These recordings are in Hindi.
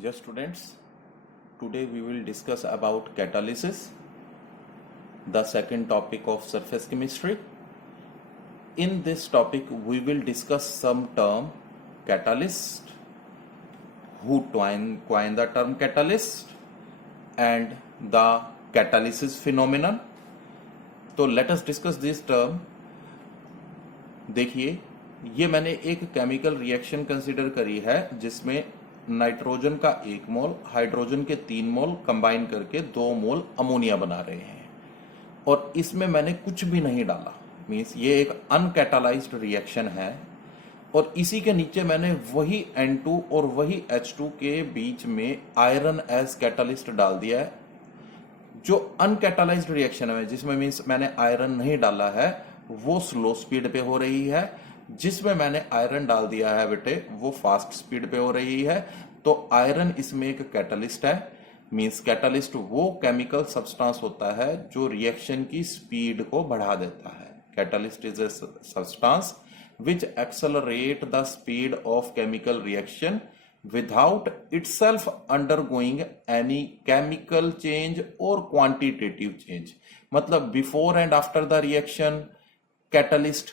Dear students, today we will discuss about catalysis, the second topic of surface chemistry. In this topic, we will discuss some term catalyst, who coined the term catalyst, and the catalysis phenomenon. तो let us discuss this term. देखिए, ये मैंने एक केमिकल रिएक्शन कंसीडर करी है जिसमें नाइट्रोजन का 1 मोल, हाइड्रोजन के 3 मोल कंबाइन करके 2 मोल अमोनिया बना रहे हैं और इसमें मैंने कुछ भी नहीं डाला। मींस ये एक अनकैटालाइज्ड रिएक्शन है और इसी के नीचे मैंने वही N2 और वही H2 के बीच में आयरन एज कैटालिस्ट डाल दिया है। जो अनकैटालाइज्ड रिएक्शन है जिसमें मींस मैंने आयरन नहीं डाला है वो स्लो स्पीड पे हो रही है, जिसमें मैंने आयरन डाल दिया है बेटे वो फास्ट स्पीड पे हो रही है। तो आयरन इसमें एक कैटलिस्ट है। मींस कैटलिस्ट वो केमिकल सब्सटेंस होता है जो रिएक्शन की स्पीड को बढ़ा देता है। Catalyst is a substance which accelerate the speed of chemical reaction without itself undergoing any chemical change or quantitative change। मतलब before and after the reaction catalyst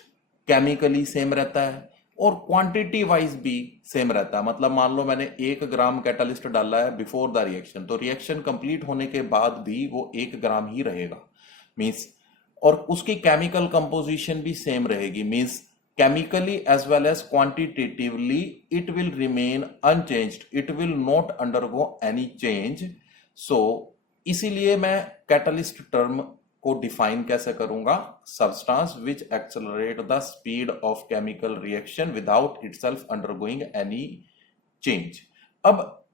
chemically same रहता है और क्वांटिटी वाइज भी सेम रहता है। मतलब मान लो मैंने 1 ग्राम कैटलिस्ट डाला है बिफोर द रिएक्शन, तो रिएक्शन कंप्लीट होने के बाद भी वो 1 ग्राम ही रहेगा। मींस और उसकी केमिकल कंपोजिशन भी सेम रहेगी। Means chemically as well as quantitatively it will remain unchanged, it will not undergo any change। so इसीलिए मैं कैटलिस्ट टर्म को डिफाइन कैसे करूंगा? Substance which accelerate the speed of chemical reaction without itself undergoing any change. अब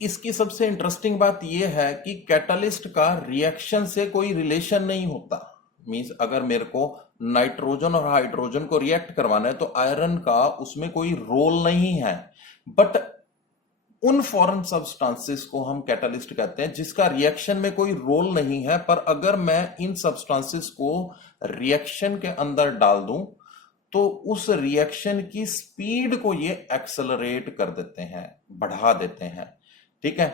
इसकी सबसे इंटरेस्टिंग बात यह है कि कैटलिस्ट का रिएक्शन से कोई रिलेशन नहीं होता। मींस अगर मेरे को नाइट्रोजन और हाइड्रोजन को रिएक्ट करवाना है तो आयरन का उसमें कोई रोल नहीं है, बट उन फॉरेन सब्सटेंसेस को हम कैटलिस्ट कहते हैं जिसका रिएक्शन में कोई रोल नहीं है। पर अगर मैं इन सब्सटेंसेस को रिएक्शन के अंदर डाल दूं तो उस रिएक्शन की स्पीड को ये एक्सेलरेट कर देते हैं, बढ़ा देते हैं। ठीक है,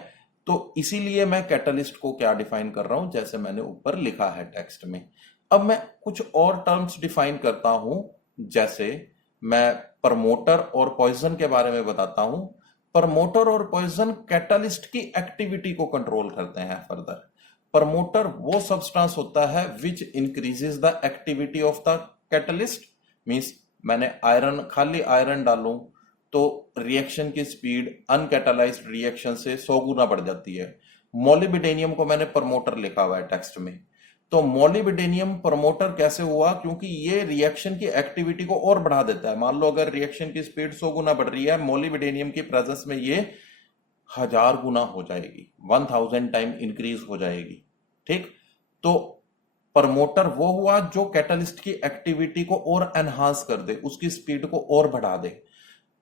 तो इसीलिए मैं कैटलिस्ट को क्या डिफाइन कर रहा हूं, जैसे मैंने ऊपर लिखा है टेक्स्ट में। अब मैं कुछ और टर्म्स डिफाइन करता हूं, जैसे मैं प्रमोटर और पॉइजन के बारे में बताता हूं। प्रमोटर और पॉइजन कैटलिस्ट की एक्टिविटी को कंट्रोल करते हैं फर्दर। प्रमोटर वो सब्सटेंस होता है which increases the activity of the catalyst. Means मैंने खाली आयरन डालूं तो रिएक्शन की स्पीड अनकैटालाइज्ड रिएक्शन से 100 गुना बढ़ जाती है। मोलिब्डेनियम को मैंने प्रमोटर लिखा हुआ है टेक्स्ट में। तो मोलिब्डेनियम प्रमोटर कैसे हुआ? क्योंकि ये रिएक्शन की एक्टिविटी को और बढ़ा देता है। मान लो अगर रिएक्शन की स्पीड 100 गुना बढ़ रही है, मोलिब्डेनियम की प्रेजेंस में ये 1000 गुना हो जाएगी, 1000 टाइम इंक्रीज हो जाएगी। ठीक, तो प्रमोटर वो हुआ जो कैटलिस्ट की एक्टिविटी को और एनहांस कर दे, उसकी स्पीड को और बढ़ा दे।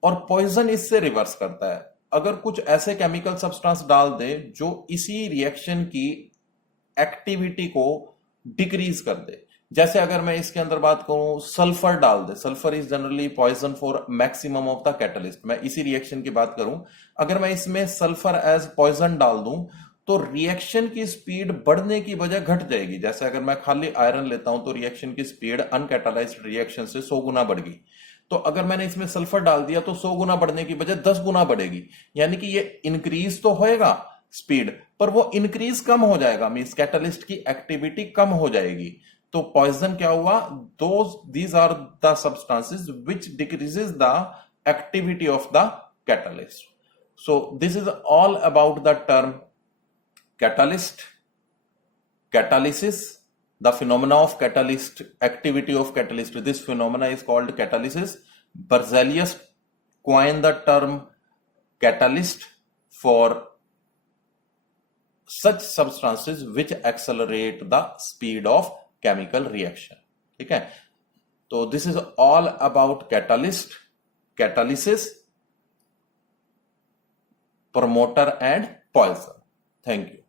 और पॉइजन इससे रिवर्स करता है। अगर कुछ ऐसे केमिकल सब्सटेंस डाल दे जो इसी रिएक्शन की एक्टिविटी को डिक्रीज कर दे। जैसे अगर मैं इसके अंदर बात करूं, सल्फर डाल दे। Sulphur is generally poison for maximum of the catalyst. मैं इसी रिएक्शन की बात करूं, अगर मैं इसमें सल्फर एज पॉइजन डाल दूं तो रिएक्शन की स्पीड बढ़ने की बजाय घट जाएगी। जैसे अगर मैं खाली आयरन लेता हूं तो रिएक्शन की स्पीड अनकैटालाइज्ड रिएक्शन से 100 गुना बढ़ गई। तो अगर मैंने इसमें सल्फर डाल दिया तो 100 गुना बढ़ने की बजाय 10 गुना बढ़ेगी। यानी कि ये इंक्रीज तो होएगा स्पीड, पर वो इंक्रीज कम हो जाएगा। मींस कैटलिस्ट की एक्टिविटी कम हो जाएगी। तो पॉइजन क्या हुआ? These are the substances which decreases the activity of the catalyst. So this is all about the term catalyst, catalysis, the phenomena of catalyst, activity of catalyst. This phenomena is called catalysis. Berzelius coined the term catalyst for such substances which accelerate the speed of chemical reaction। ठीक है, तो this is all about catalyst, catalysis, promoter and poison। Thank you।